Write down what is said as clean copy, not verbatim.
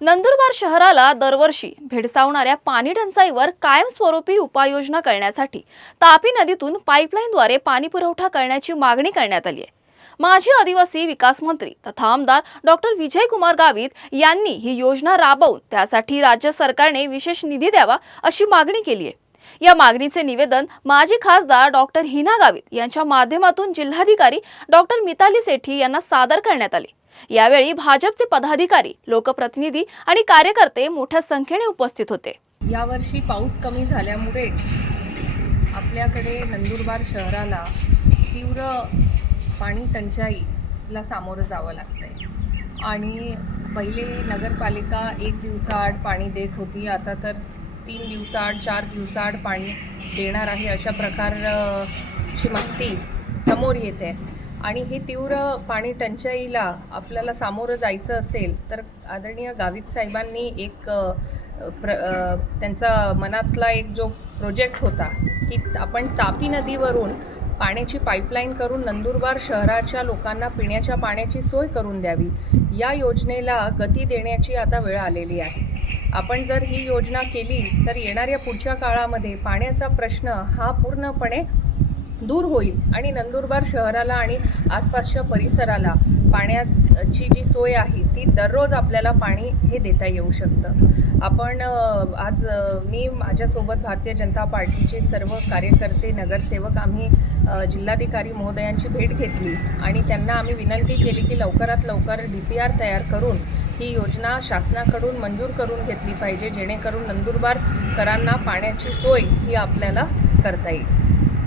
नंदुरबार शहराला दरवर्षी भेडसावणाऱ्या पाणी टंचाईवर कायमस्वरूपी उपाययोजना करण्यासाठी तापी नदीतून पाईपलाईनद्वारे पाणी पुरवठा करण्याची मागणी करण्यात आली आहे। माजी आदिवासी विकास मंत्री तथा आमदार डॉक्टर विजयकुमार गावित यांनी ही योजना राबवून त्यासाठी राज्य सरकारने विशेष निधी द्यावा अशी मागणी केली आहे। या मागणीचे निवेदन माजी खासदार डॉक्टर हिना गावित यांच्या माध्यमातून जिल्हाधिकारी डॉक्टर मिताली सेठी यांना सादर करण्यात आले। यावेळी भाजपचे पदाधिकारी, लोकप्रतिनिधी आणि कार्यकर्ते मोठ्या संख्येने उपस्थित होते। यावर्षी पाऊस कमी झाल्यामुळे आपल्याकडे नंदुरबार शहराला तीव्र पाणी टंचाईला सामोरं जावं लागतंय आणि पहिले नगरपालिका 1 दिवसाआड पाणी देत होती, आता तर 3 दिवसाआड 4 दिवसाआड पाणी देणार आहे अशा प्रकारची माहिती समोर येते। आणि हे तीव्र पाणी टंचाईला आपल्याला सामोरं जायचं असेल तर आदरणीय गावित साहेबांनी एक त्यांचा मनातला एक जो प्रोजेक्ट होता की आपण तापी नदीवरून पाण्याची पाईपलाईन करून नंदुरबार शहराच्या लोकांना पिण्याच्या पाण्याची सोय करून द्यावी, या योजनेला गती देण्याची आता वेळ आलेली आहे। आपण जर ही योजना केली तर येणाऱ्या पुढच्या काळामध्ये पाण्याचा प्रश्न हा पूर्णपणे दूर होईल आणि नंदुरबार शहराला आणि आसपासच्या परिसराला पाण्याची जी सोय आहे ती दररोज आपल्याला पाणी हे देता येऊ शकतं। आपण आज मी माझ्यासोबत भारतीय जनता पार्टीचे सर्व कार्यकर्ते, नगरसेवक आम्ही जिल्हाधिकारी महोदयांची भेट घेतली आणि त्यांना आम्ही विनंती केली की लवकरात लवकर DPR तयार करून ही योजना शासनाकडून मंजूर करून घेतली पाहिजे, जेणेकरून नंदुरबारकरांना पाण्याची सोय ही आपल्याला करता येईल।